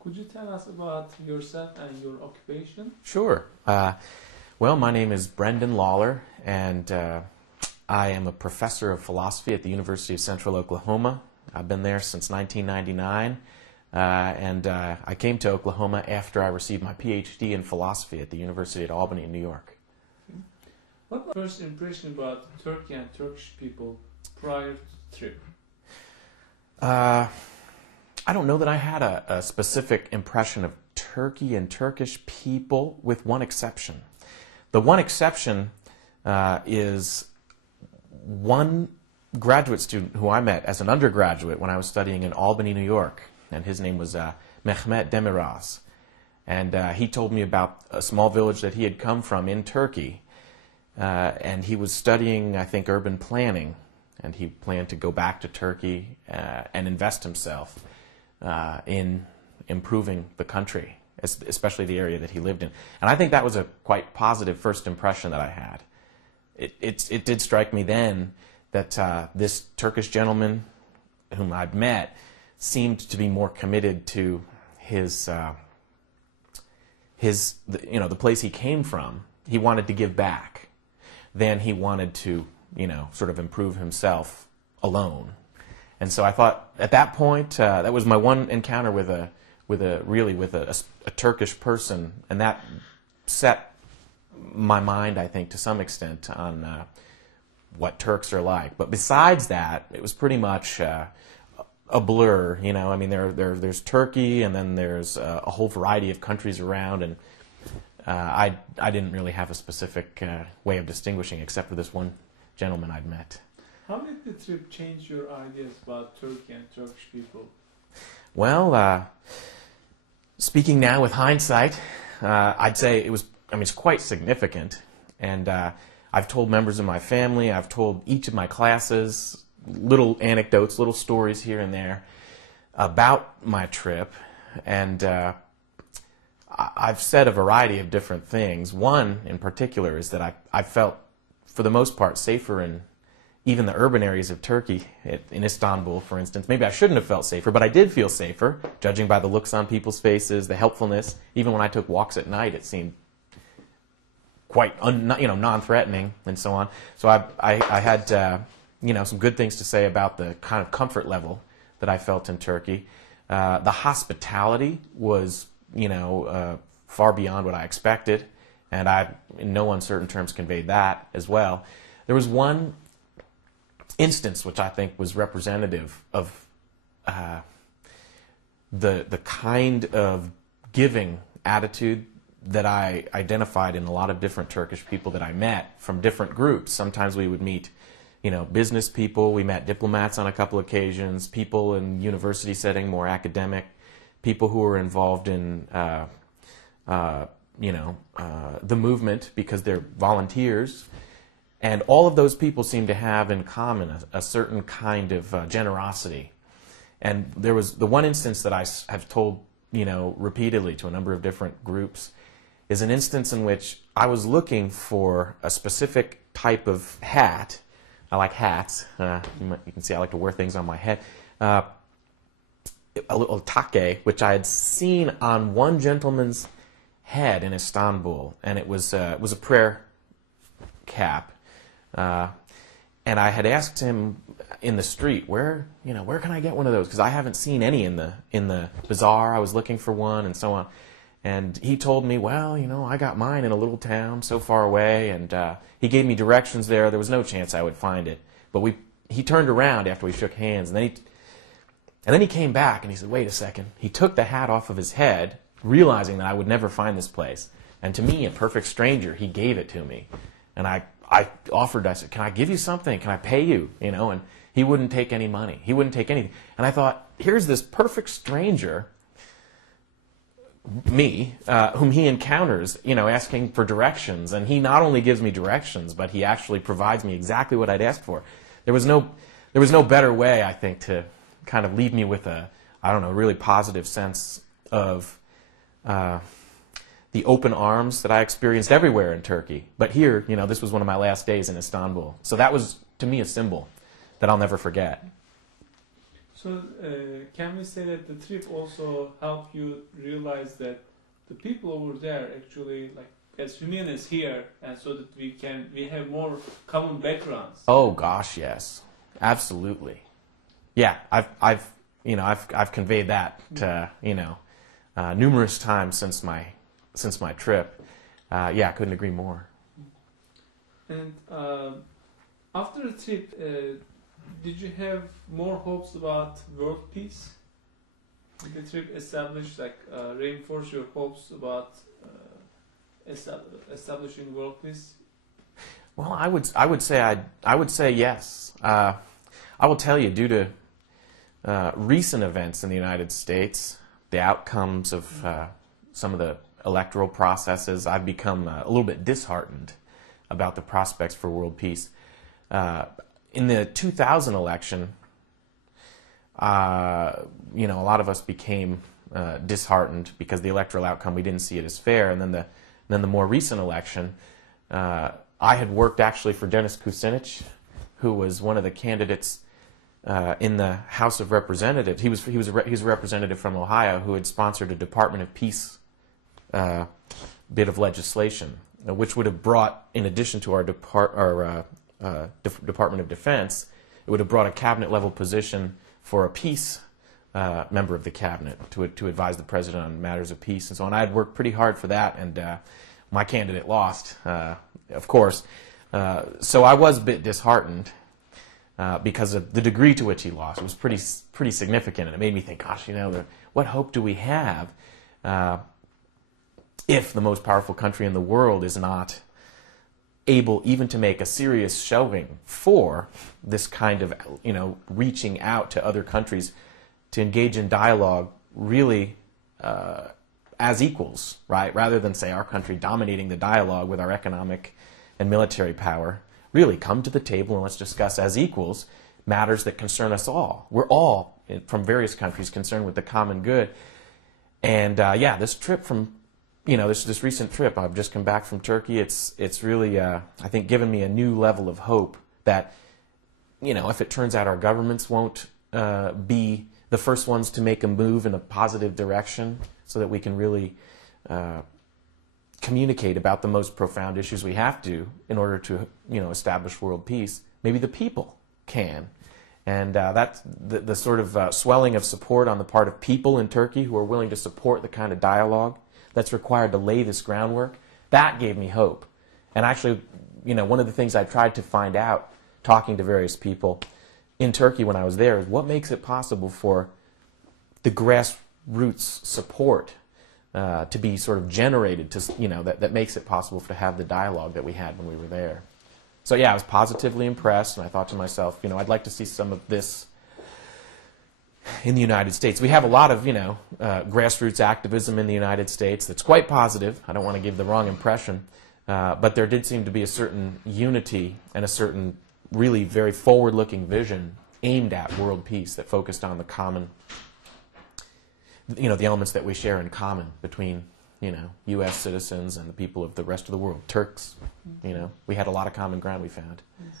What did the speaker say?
Could you tell us about yourself and your occupation? Sure. Well, my name is Brendan Lalor, and I am a professor of philosophy at the University of Central Oklahoma. I've been there since 1999, and I came to Oklahoma after I received my PhD in philosophy at the University at Albany in New York. What was your first impression about Turkey and Turkish people prior to the trip? I don't know that I had a specific impression of Turkey and Turkish people, with one exception. The one exception is one graduate student who I met as an undergraduate when I was studying in Albany, New York, and his name was Mehmet Demiraz. And he told me about a small village that he had come from in Turkey, and he was studying, I think, urban planning, and he planned to go back to Turkey and invest himself in improving the country, especially the area that he lived in. And I think that was a quite positive first impression that I had. It did strike me then that this Turkish gentleman whom I'd met seemed to be more committed to the place he came from. He wanted to give back than he wanted to, sort of improve himself alone. And so I thought at that point that was my one encounter with a Turkish person, and that set my mind, I think, to some extent on what Turks are like. But besides that, it was pretty much a blur. I mean, there's Turkey, and then there's a whole variety of countries around, and I didn't really have a specific way of distinguishing except for this one gentleman I'd met. How did the trip change your ideas about Turkey and Turkish people? Well, speaking now with hindsight, I'd say it's quite significant. And I've told members of my family, I've told each of my classes little anecdotes, little stories here and there about my trip. And I've said a variety of different things. One in particular is that I felt, for the most part, safer in even the urban areas of Turkey, in Istanbul, for instance. Maybe I shouldn't have felt safer, but I did feel safer, judging by the looks on people's faces, the helpfulness. Even when I took walks at night, it seemed quite non-threatening and so on. So I had some good things to say about the kind of comfort level that I felt in Turkey. The hospitality was far beyond what I expected, and I, in no uncertain terms, conveyed that as well. There was one instance which I think was representative of the kind of giving attitude that I identified in a lot of different Turkish people that I met from different groups. Sometimes we would meet, business people. We met diplomats on a couple occasions, people in university setting, more academic, people who were involved in, the movement because they're volunteers. And all of those people seem to have in common a certain kind of generosity. And there was the one instance that I have told, repeatedly to a number of different groups, is an instance in which I was looking for a specific type of hat. I like hats. You can see I like to wear things on my head. A little take, which I had seen on one gentleman's head in Istanbul, and it was a prayer cap. And I had asked him in the street, where can I get one of those? Because I haven't seen any in the bazaar. I was looking for one, and so on. And he told me, well, I got mine in a little town so far away, and he gave me directions there. There was no chance I would find it. But he turned around after we shook hands, and then he came back and he said, wait a second. He took the hat off of his head, realizing that I would never find this place. And to me, a perfect stranger, he gave it to me. And I offered, I said, can I give you something? Can I pay you? And he wouldn't take any money. He wouldn't take anything. And I thought, here's this perfect stranger, me, whom he encounters, asking for directions. And he not only gives me directions, but he actually provides me exactly what I'd asked for. There was no better way, I think, to kind of leave me with a really positive sense of the open arms that I experienced everywhere in Turkey. But here, this was one of my last days in Istanbul. So that was, to me, a symbol that I'll never forget. So can we say that the trip also helped you realize that the people over there actually like as human as here, and so that we have more common backgrounds? Oh gosh, yes, absolutely. Yeah, I've conveyed that to, numerous times since my trip. Yeah, I couldn't agree more. And after the trip, did you have more hopes about world peace? Did the trip establish, reinforce your hopes about establishing world peace? Well, I would say yes. I will tell you, due to recent events in the United States, the outcomes of some of the electoral processes, I've become a little bit disheartened about the prospects for world peace. In the 2000 election, a lot of us became disheartened because the electoral outcome, we didn't see it as fair. And then the more recent election, I had worked actually for Dennis Kucinich, who was one of the candidates in the House of Representatives. He was a representative from Ohio who had sponsored a Department of Peace bit of legislation, which would have brought, in addition to our Department of Defense, it would have brought a cabinet-level position for a peace member of the cabinet to advise the president on matters of peace and so on. I had worked pretty hard for that, and my candidate lost, of course. So I was a bit disheartened because of the degree to which he lost. It was pretty significant, and it made me think, gosh, what hope do we have if the most powerful country in the world is not able even to make a serious showing for this kind of, reaching out to other countries to engage in dialogue really as equals, right? Rather than, say, our country dominating the dialogue with our economic and military power. Really come to the table and let's discuss as equals matters that concern us all. We're all, from various countries, concerned with the common good. And this trip from this recent trip, I've just come back from Turkey. It's really, I think, given me a new level of hope that, if it turns out our governments won't be the first ones to make a move in a positive direction, so that we can really communicate about the most profound issues we have to in order to, establish world peace. Maybe the people can. And that's the sort of swelling of support on the part of people in Turkey who are willing to support the kind of dialogue that's required to lay this groundwork. That gave me hope. And actually, one of the things I tried to find out, talking to various people in Turkey when I was there, is what makes it possible for the grassroots support to be sort of generated, that makes it possible to have the dialogue that we had when we were there. So yeah, I was positively impressed, and I thought to myself, I'd like to see some of this in the United States. We have a lot of, grassroots activism in the United States that's quite positive. I don't want to give the wrong impression, but there did seem to be a certain unity and a certain really very forward-looking vision aimed at world peace that focused on the common, the elements that we share in common between, U.S. citizens and the people of the rest of the world. Turks, we had a lot of common ground we found. Yes.